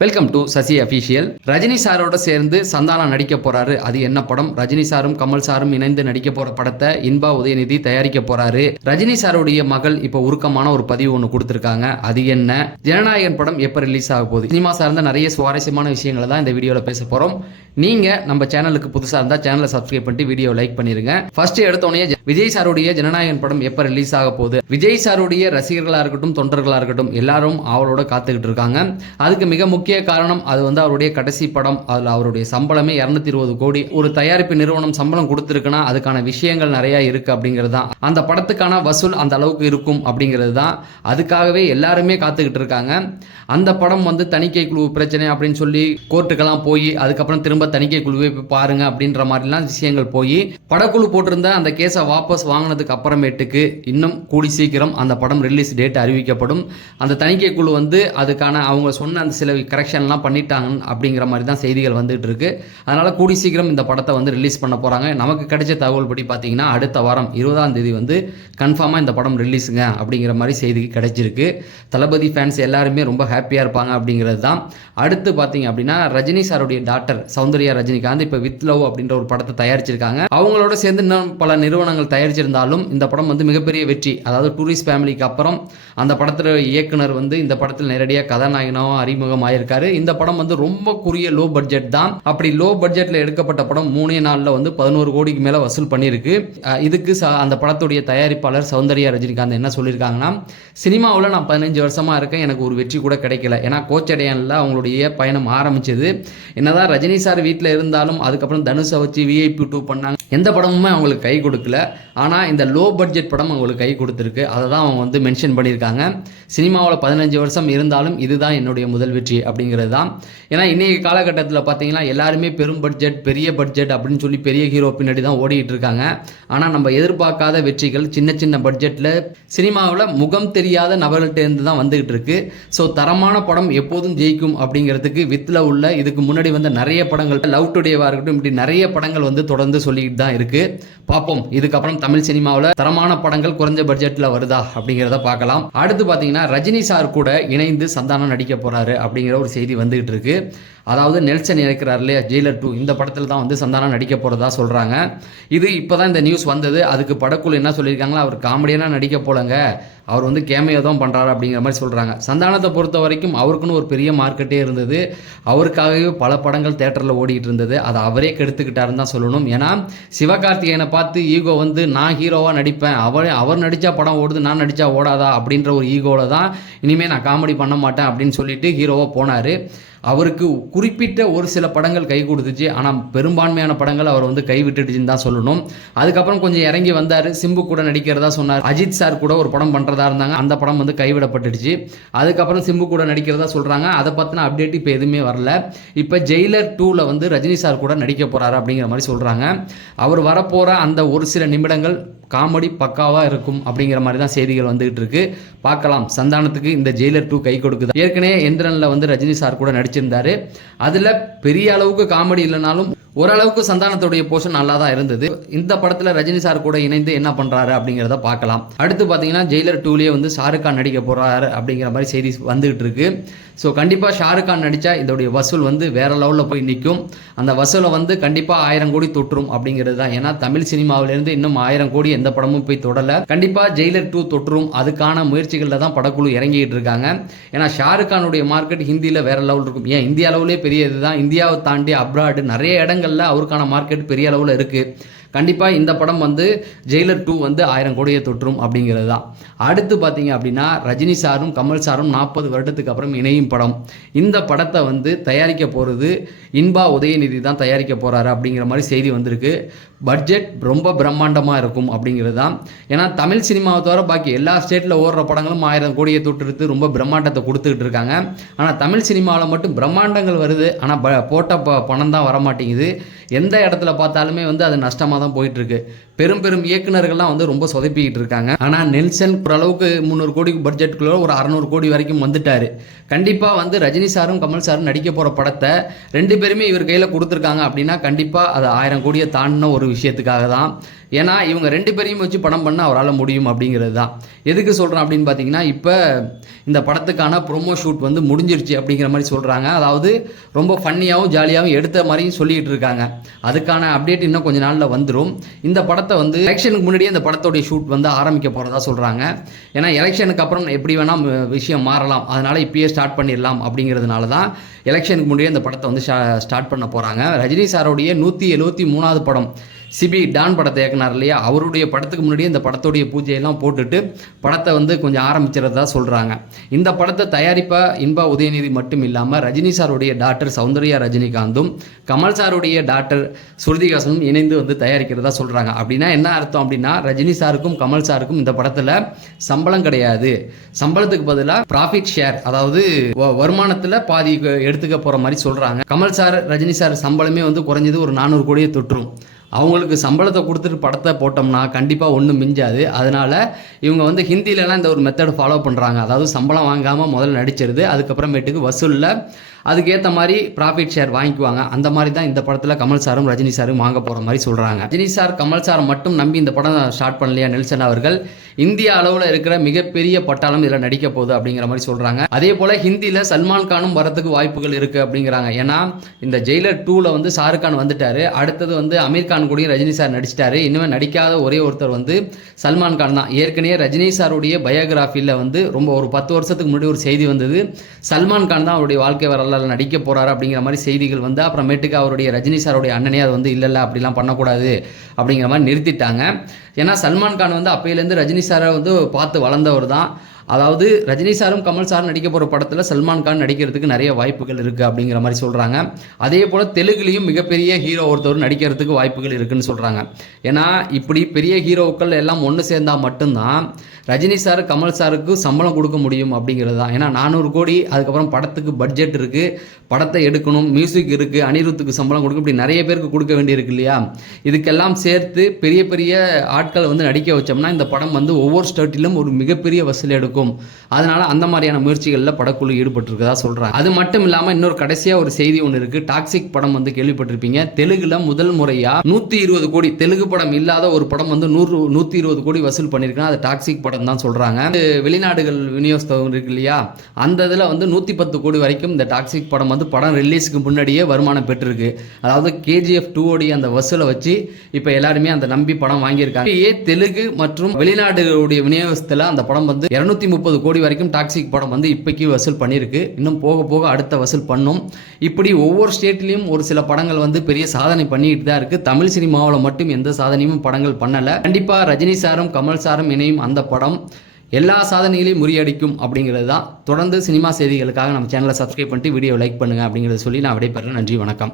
Welcome to Sasi official. Rajini சாரோட சேர்ந்து சந்தானா நடிக்க போறாரு. அது என்ன படம்? ரஜினி சாரும் கமல் சாரும் இணைந்து நடிக்க போற படத்தை இன்பா உதயநிதி தயாரிக்க போறாரு. ரஜினி சாருடைய மகள் இப்ப உருக்கமான ஒரு பதிவு ஒன்று கொடுத்திருக்காங்க. அது என்ன? ஜனநாயகன் படம் எப்ப ரிலீஸ் ஆக போகுது? சினிமா சார்ந்த நிறைய சுவாரஸ்யமான விஷயங்களை தான் இந்த வீடியோல பேச போறோம். நீங்க நம்ம சேனலுக்கு புதுசா இருந்தா சேனலை சப்ஸ்கிரைப் பண்ணிட்டு வீடியோ லைக் பண்ணிருங்க. ஃபர்ஸ்ட் எடுத்தோடனே விஜய் சாருடைய ஜனநாயகன் படம் எப்ப ரிலீஸ் ஆக போகுது? விஜய் சாருடைய ரசிகர்களா இருக்கட்டும், தொண்டர்களா இருக்கட்டும், எல்லாரும் அவளோட காத்துக்கிட்டு இருக்காங்க. அதுக்கு மிக முக்கிய காரணம், அது அவருடைய கடைசி படம். அதுல அவருடைய சம்பளமே 220 கோடி. ஒரு தயாரிப்பு நிறுவனம் சம்பளம் கொடுத்திருக்குன்னா அதுக்கான விஷயங்கள் நிறைய இருக்கு அப்படிங்கிறது தான். அந்த படத்துக்கான வசூல் அந்த அளவுக்கு இருக்கும் அப்படிங்கிறது தான். அதுக்காகவே எல்லாருமே காத்துக்கிட்டு இருக்காங்க. அந்த படம் தணிக்கை குழு பிரச்சனை அப்படின்னு சொல்லி கோர்ட்டுக்கெல்லாம் போய் அதுக்கப்புறம் திரும்ப தணிக்கை குழுவே பாருங்க அப்படின்ற மாதிரிலாம் விஷயங்கள் போய் படக்குழு போட்டிருந்த அந்த கேஸை வாபஸ் வாங்கினதுக்கு அப்புறமேட்டுக்கு இன்னும் கூடி சீக்கிரம் அந்த படம் ரிலீஸ் டேட் அறிவிக்கப்படும். அந்த தணிக்கை குழு அதுக்கான அவங்க சொன்ன அந்த சில கரெக்ஷன்லாம் பண்ணிட்டாங்க அப்படிங்கிற மாதிரி தான் செய்திகள் வந்துட்டு இருக்கு. அதனால கூடி சீக்கிரம் இந்த படத்தை ரிலீஸ் பண்ண போறாங்க. நமக்கு கிடைச்ச தகவல் படி பார்த்தீங்கன்னா அடுத்த வாரம் 20ஆம் தேதி கன்ஃபார்மாக இந்த படம் ரிலீஸுங்க அப்படிங்கிற மாதிரி செய்தி கிடைச்சிருக்கு. தளபதி ஃபேன்ஸ் எல்லாருமே ரொம்ப ஹாப்பியாக இருப்பாங்க அப்படிங்கிறது தான். அடுத்து பார்த்தீங்க அப்படின்னா ரஜினி சாருடைய டாக்டர் சௌந்தர்யா ரஜினிகாந்த் இப்போ வித் லவ் அப்படின்ற ஒரு படத்தை தயாரிச்சிருக்காங்க. அவங்களோட சேர்ந்து இன்னும் பல நிறுவனங்கள் தயாரிச்சிருந்தாலும் இந்த படம் மிகப்பெரிய வெற்றி. அதாவது டூரிஸ்ட் ஃபேமிலிக்கு அப்புறம் அந்த படத்தில் இயக்குனர் இந்த படத்தில் நேரடியாக கதாநாயகனாகவும் அறிமுகம் ஆயிருக்காரு. இந்த படம் ரொம்ப குறுகிய லோ பட்ஜெட் தான். அப்படி லோ பட்ஜெட்ல எடுக்கப்பட்ட படம் 3 நாள்ல 11 கோடிக்கு மேல வசூல் பண்ணியிருக்கு. இதுக்கு அந்த படத்துடைய தயாரிப்பாளர் சௌந்தர்யா ரஜினிகாந்த் என்ன சொல்லியிருக்காங்கன்னா, சினிமாவில் நான் 15 வருஷமா இருக்கேன், எனக்கு ஒரு வெற்றி கூட கிடைக்கல. ஏன்னா கோச்சடையான்ல அவங்களுடைய பயணம் ஆரம்பிச்சது. என்னதான் ரஜினி சார் வீட்டில் இருந்தாலும் அதுக்கப்புறம் தனுஷை வச்சு VIP 2 பண்ணாங்க. எந்த படமுமே அவங்களுக்கு கை கொடுக்கல. ஆனால் இந்த லோ பட்ஜெட் படம் அவங்களுக்கு கை கொடுத்துருக்கு. அதை தான் அவங்க மென்ஷன் பண்ணியிருக்காங்க. சினிமாவில் 15 வருஷம் இருந்தாலும் இதுதான் என்னுடைய முதல் வெற்றி அப்படிங்கிறது தான். ஏன்னா இன்றைக்கி காலகட்டத்தில் பார்த்தீங்கன்னா எல்லாருமே பெரும் பட்ஜெட், பெரிய பட்ஜெட் அப்படின்னு சொல்லி பெரிய ஹீரோ பின்னாடி தான் ஓடிட்டு இருக்காங்க. ஆனால் நம்ம எதிர்பார்க்காத வெற்றிகள் சின்ன சின்ன பட்ஜெட்டில் சினிமாவில் முகம் தெரியாத நபர்கள்ட்டேருந்து தான் வந்துகிட்டு இருக்கு. ஸோ தரமான படம் எப்போதும் ஜெயிக்கும் அப்படிங்கிறதுக்கு வித்தில் உள்ள இதுக்கு முன்னாடி நிறைய படங்கள், லவ் டுடேவாக இருக்கட்டும், இப்படி நிறைய படங்கள் தொடர்ந்து சொல்லிக்கிட்டு தான் இருக்கு. பார்ப்போம் இதுக்கப்புறம் தமிழ் சினிமாவில் தரமான படங்கள் குறைஞ்ச பட்ஜெட்டில் வருதா அப்படிங்கிறத பார்க்கலாம். அடுத்து பார்த்தீங்கன்னா ரஜினி சார் கூட இணைந்து சந்தானம் நடிக்க போறாரு அப்படிங்கிற ஒரு செய்தி வந்துகிட்டு இருக்கு. அதாவது நெல்சன் இருக்கிறார் இல்லையா, ஜெயிலர் 2, இந்த படத்தில் தான் சந்தானம் நடிக்க போகிறதா சொல்கிறாங்க. இது இப்போ தான் இந்த நியூஸ் வந்தது. அதுக்கு படக்குழு என்ன சொல்லியிருக்காங்களா, அவர் காமெடியனாக நடிக்க போலங்க, அவர் கேமியோ தான் பண்ணுறாரு அப்படிங்கிற மாதிரி சொல்கிறாங்க. சந்தானத்தை பொறுத்த வரைக்கும் அவருக்குன்னு ஒரு பெரிய மார்க்கெட்டே இருந்தது. அவருக்காகவே பல படங்கள் தேட்டரில் ஓடிட்டு இருந்தது. அதை அவரே கெடுத்துக்கிட்டாருன்னு தான் சொல்லணும். ஏன்னா சிவகார்த்திகேயனை பார்த்து ஈகோ நான் ஹீரோவாக நடிப்பேன், அவர் நடித்தா படம் ஓடுது, நான் நடித்தா ஓடாதா அப்படின்ற ஒரு ஈகோவில் தான் இனிமேல் நான் காமெடி பண்ண மாட்டேன் அப்படின்னு சொல்லிட்டு ஹீரோவாக போனார். அவருக்கு குறிப்பிட்ட ஒரு சில படங்கள் கை கொடுத்துச்சு. ஆனால் பெரும்பான்மையான படங்கள் அவர் கை விட்டுடுச்சுன்னு தான் சொல்லணும். அதுக்கப்புறம் கொஞ்சம் இறங்கி வந்தார். சிம்பு கூட நடிக்கிறதா சொன்னார். அஜித் சார் கூட ஒரு படம் பண்ணுறதா இருந்தாங்க. அந்த படம் கைவிடப்பட்டுடுச்சு. அதுக்கப்புறம் சிம்பு கூட நடிக்கிறதா சொல்கிறாங்க. அதை பற்றின அப்டேட் இப்போ எதுவுமே வரல. இப்போ ஜெயிலர் 2ல் ரஜினி சார் கூட நடிக்க போகிறாரு அப்படிங்கிற மாதிரி சொல்கிறாங்க. அவர் வரப்போகிற அந்த ஒரு சில நிமிடங்கள் காமெடி பக்காவாக இருக்கும் அப்படிங்கிற மாதிரி தான் செய்திகள் வந்துகிட்டு இருக்கு. பார்க்கலாம் சந்தானத்துக்கு இந்த ஜெயிலர் 2 கை கொடுக்குது. ஏற்கனவே எந்திரனில் ரஜினி சார் கூட நடிச்சிருந்தாரு. அதில் பெரிய அளவுக்கு காமெடி இல்லைனாலும் ஓரளவுக்கு சந்தானத்துடைய போர்ஷன் நல்லா தான் இருந்தது. இந்த படத்தில் ரஜினி சார் கூட இணைந்து என்ன பண்ணுறாரு அப்படிங்கிறத பார்க்கலாம். அடுத்து பார்த்தீங்கன்னா ஜெயிலர் 2லேயே ஷாருக் கான் நடிக்க போகிறாரு அப்படிங்கிற மாதிரி செய்தி வந்துகிட்டு இருக்கு. ஸோ கண்டிப்பாக ஷாருக் கான் நடித்தா இதோடைய வசூல் வேற லெவலில் போய் நிற்கும். அந்த வசூலை கண்டிப்பாக 1000 கோடி தொற்றும் அப்படிங்கிறது தான். ஏன்னா தமிழ் சினிமாவிலேருந்து இன்னும் 1000 கோடி எந்த படமும் போய் தொடலை. கண்டிப்பாக ஜெயிலர் 2 தொற்றும். அதுக்கான முயற்சிகளில் தான் படக்குழு இறங்கிட்டு இருக்காங்க. ஏன்னா ஷாருக் கானுடைய மார்க்கெட் ஹிந்தியில் வேற லெவல் இருக்கும். ஏன் இந்தியா அளவுலேயே பெரிய இதுதான். இந்தியாவை தாண்டி அப்ராடு நிறைய இடங்கள் அவருக்கான மார்க்கெட் பெரிய அளவில் இருக்கு. கண்டிப்பாக இந்த படம் ஜெயிலர் 2 1000 கோடியை தொற்றும் அப்படிங்கிறது தான். அடுத்து பார்த்தீங்க அப்படின்னா ரஜினி சாரும் கமல் சாரும் 40 வருடத்துக்கு அப்புறம் இணையும் படம். இந்த படத்தை தயாரிக்க போகிறது இன்பா உதயநிதி தான் தயாரிக்க போகிறாரு அப்படிங்கிற மாதிரி செய்தி வந்திருக்கு. பட்ஜெட் ரொம்ப பிரம்மாண்டமாக இருக்கும் அப்படிங்கிறது தான். ஏன்னா தமிழ் சினிமாவை தவிர பாக்கி எல்லா ஸ்டேட்டில் ஓடுற படங்களும் 1000 கோடியை தொட்டுருத்து ரொம்ப பிரம்மாண்டத்தை கொடுத்துக்கிட்டு இருக்காங்க. ஆனால் தமிழ் சினிமாவில் மட்டும் பிரம்மாண்டங்கள் வருது. ஆனால் போட்ட பணம் தான் வரமாட்டேங்குது. எந்த இடத்துல பார்த்தாலுமே அது நஷ்டமாக தான் போயிட்டுருக்கு. பெரும் பெரும் இயக்குனர்கள்லாம் வந்து ரொம்ப சொதப்பிக்கிட்டு இருக்காங்க. ஆனால் நெல்சன் ஓரளவுக்கு 300 கோடி பட்ஜெட்டுக்குள்ள ஒரு 600 கோடி வரைக்கும் வந்துட்டாரு. கண்டிப்பாக வந்து ரஜினி சாரும் கமல் சாரும் நடிக்க போகிற படத்தை 2 பேருமே இவர் கையில் கொடுத்துருக்காங்க அப்படின்னா கண்டிப்பாக அது 1000 கோடியை தாண்டின ஒரு விஷயத்துக்காக தான். ஏன்னா இவங்க 2 பேரையும் வச்சு படம் பண்ண அவரால் முடியும் அப்படிங்கிறது தான். எதுக்கு சொல்கிறேன் அப்படின்னு பார்த்தீங்கன்னா, இப்போ இந்த படத்துக்கான ப்ரோமோ ஷூட் வந்து முடிஞ்சிருச்சு அப்படிங்கிற மாதிரி சொல்கிறாங்க. அதாவது ரொம்ப ஃபன்னியாகவும் ஜாலியாகவும் எடுத்த மாதிரியும் சொல்லிகிட்டு இருக்காங்க. அதுக்கான அப்டேட் இன்னும் கொஞ்சம் நாளில் வந்துடும். இந்த படத்தை வந்து எலெக்ஷனுக்கு முன்னாடியே இந்த படத்தோடைய ஷூட் வந்து ஆரம்பிக்க போகிறதா சொல்கிறாங்க. ஏன்னா எலெக்ஷனுக்கு அப்புறம் எப்படி வேணால் விஷயம் மாறலாம், அதனால் இப்பயே ஸ்டார்ட் பண்ணிடலாம் அப்படிங்கிறதுனால தான் எலெக்ஷனுக்கு முன்னாடியே இந்த படத்தை வந்து ஸ்டார்ட் பண்ண போகிறாங்க. ரஜினி சாரோடைய 173வது படம் சிபி டான் படத்தை இயக்குனார் இல்லையா, அவருடைய படத்துக்கு முன்னாடியே இந்த படத்தோடைய பூஜையெல்லாம் போட்டுட்டு படத்தை வந்து கொஞ்சம் ஆரம்பிச்சிருந்ததா சொல்கிறாங்க. இந்த படத்தை தயாரிப்பா இன்பா உதயநிதி மட்டும் இல்லாமல் ரஜினி சாருடைய டாக்டர் சௌந்தர்யா ரஜினிகாந்தும் கமல் சாருடைய டாக்டர் ஸ்ருதிஹாசனும் இணைந்து வந்து தயாரிக்கிறதா சொல்கிறாங்க. அப்படின்னா என்ன அர்த்தம் அப்படின்னா, ரஜினி சாருக்கும் கமல் சாருக்கும் இந்த படத்தில் சம்பளம் கிடையாது, சம்பளத்துக்கு பதிலாக ப்ராஃபிட் ஷேர், அதாவது வருமானத்தில் பாதி எடுத்துக்க போகிற மாதிரி சொல்கிறாங்க. கமல் சார் ரஜினி சார் சம்பளமே வந்து குறைஞ்சது ஒரு 400 கோடியை தொற்றும். அவங்களுக்கு சம்பளத்தை கொடுத்துட்டு படத்தை போட்டோம்னா கண்டிப்பாக ஒன்றும் மிஞ்சாது. அதனால் இவங்க வந்து ஹிந்திலலாம் இந்த ஒரு மெத்தட் ஃபாலோ பண்ணுறாங்க. அதாவது சம்பளம் வாங்காமல் முதல்ல நடிச்சிருது, அதுக்கப்புறமேட்டுக்கு வசூலில் அதுக்கேற்ற மாதிரி ப்ராஃபிட் ஷேர் வாங்கிக்குவாங்க. அந்த மாதிரி தான் இந்த படத்தில் கமல் சாரும் ரஜினி சாரும் வாங்க போகிற மாதிரி சொல்கிறாங்க. ரஜினி சார் கமல் சாரை மட்டும் நம்பி இந்த படம் ஸ்டார்ட் பண்ணலையா நெல்சன் அவர்கள், இந்திய அளவில் இருக்கிற மிகப்பெரிய பட்டாளம் இதில் நடிக்க போகுது அப்படிங்கிற மாதிரி சொல்கிறாங்க. அதே போல் ஹிந்தியில் சல்மான் கானும் வரதுக்கு வாய்ப்புகள் இருக்குது அப்படிங்கிறாங்க. ஏன்னா இந்த ஜெயிலர் 2ல் வந்து ஷாருக் கான் வந்துட்டார், அடுத்தது வந்து அமீர் கான் கூடயும் ரஜினி சார் நடிச்சிட்டாரு. இனிமேல் நடிக்காத ஒரே ஒருத்தர் வந்து சல்மான் கான் தான். ஏற்கனவே ரஜினி சாருடைய பயோகிராஃபியில் வந்து ரொம்ப ஒரு 10 வருஷத்துக்கு முன்னாடி ஒரு செய்தி வந்தது, சல்மான் கான் தான் அவருடைய வாழ்க்கை வரலாறு நடிக்க போறாரு அப்படிங்கிற மாதிரி செய்திகள் வந்து அப்புறமேட்டுக்கு அவருடைய ரஜினி சாருடைய அண்ணனே அது வந்து இல்லை அப்படிலாம் பண்ணக்கூடாது அப்படிங்கிற மாதிரி நிறுத்திட்டாங்க. ஏன்னா சல்மான் கான் வந்து அப்பையிலேருந்து ரஜினி சாரை வந்து பார்த்து வளர்ந்தவர் தான். அதாவது ரஜினி சாரும் கமல் சாரும் நடிக்க போகிற படத்தில் சல்மான் கான் நடிக்கிறதுக்கு நிறைய வாய்ப்புகள் இருக்குது அப்படிங்கிற மாதிரி சொல்கிறாங்க. அதே போல் தெலுங்குலேயும் மிகப்பெரிய ஹீரோ ஒருத்தர் நடிக்கிறதுக்கு வாய்ப்புகள் இருக்குதுன்னு சொல்கிறாங்க. ஏன்னா இப்படி பெரிய ஹீரோக்கள் எல்லாம் ஒன்று சேர்ந்தால் மட்டும்தான் ரஜினி சார் கமல் சாருக்கு சம்பளம் கொடுக்க முடியும் அப்படிங்கிறது தான். ஏன்னா 400 கோடி, அதுக்கப்புறம் படத்துக்கு பட்ஜெட் இருக்குது, படத்தை எடுக்கணும், மியூசிக் இருக்குது, அனிருத்துக்கு சம்பளம் கொடுக்க, இப்படி நிறைய பேருக்கு கொடுக்க வேண்டியிருக்கு இல்லையா. இதுக்கெல்லாம் சேர்த்து பெரிய பெரிய ஆட்களை வந்து நடிக்க வச்சோம்னா இந்த படம் வந்து ஒவ்வொரு ஸ்டேட்டிலும் ஒரு மிகப்பெரிய வசூல் எடுக்கும். அதனால அந்த மாதிரியான முயற்சிகளில் படக்குழு ஈடுபட்டிருக்கதா சொல்கிறாங்க. அது மட்டும் இல்லாமல் இன்னொரு கடைசியாக ஒரு செய்தி ஒன்று இருக்குது. டாக்ஸிக் படம் வந்து கேள்விப்பட்டிருப்பீங்க. தெலுங்குல முதல் முறையாக 120 கோடி, தெலுங்கு படம் இல்லாத ஒரு படம் வந்து 120 கோடி வசூல் பண்ணியிருக்கேன். அது டாக்ஸிக் படம் தான் சொல்கிறாங்க. வெளிநாடுகள் விநியோகஸ்தகம் இருக்கு இல்லையா, அந்த இதில் வந்து 110 கோடி வரைக்கும் இந்த டாக்ஸிக் படம் வந்து படம் ரிலீஸுக்கு முன்னாடியே வருமானம் பெற்றிருக்கு. அதாவது KGF 2 அந்த வசூலை வச்சு இப்போ எல்லாருமே அந்த நம்பி படம் வாங்கியிருக்காங்க. தெலுங்கு மற்றும் வெளிநாடுகளுடைய விநியோகத்தில் அந்த படம் வந்து 230 கோடி வரைக்கும் டாக்ஸிக் படம் வந்து இப்போக்கி வசூல் பண்ணியிருக்கு. இன்னும் போக போக அடுத்த வசூல் பண்ணும். இப்படி ஒவ்வொரு ஸ்டேட்லேயும் ஒரு சில படங்கள் வந்து பெரிய சாதனை பண்ணிட்டு தான் இருக்குது. தமிழ் சினிமாவில் மட்டும் எந்த சாதனையும் படங்கள் பண்ணலை. கண்டிப்பாக ரஜினி சாரும் கமல் சாரும் இணையும் அந்த படம் எல்லா சாதனைகளையும் முறியடிக்கும் அப்படிங்கிறது தான். தொடர்ந்து சினிமா செய்திகளுக்காக நம்ம சேனலை சப்ஸ்கிரைப் பண்ணிட்டு வீடியோ லைக் பண்ணுங்கள் அப்படிங்கிறத சொல்லி நான் விடைபெறேன். நன்றி, வணக்கம்.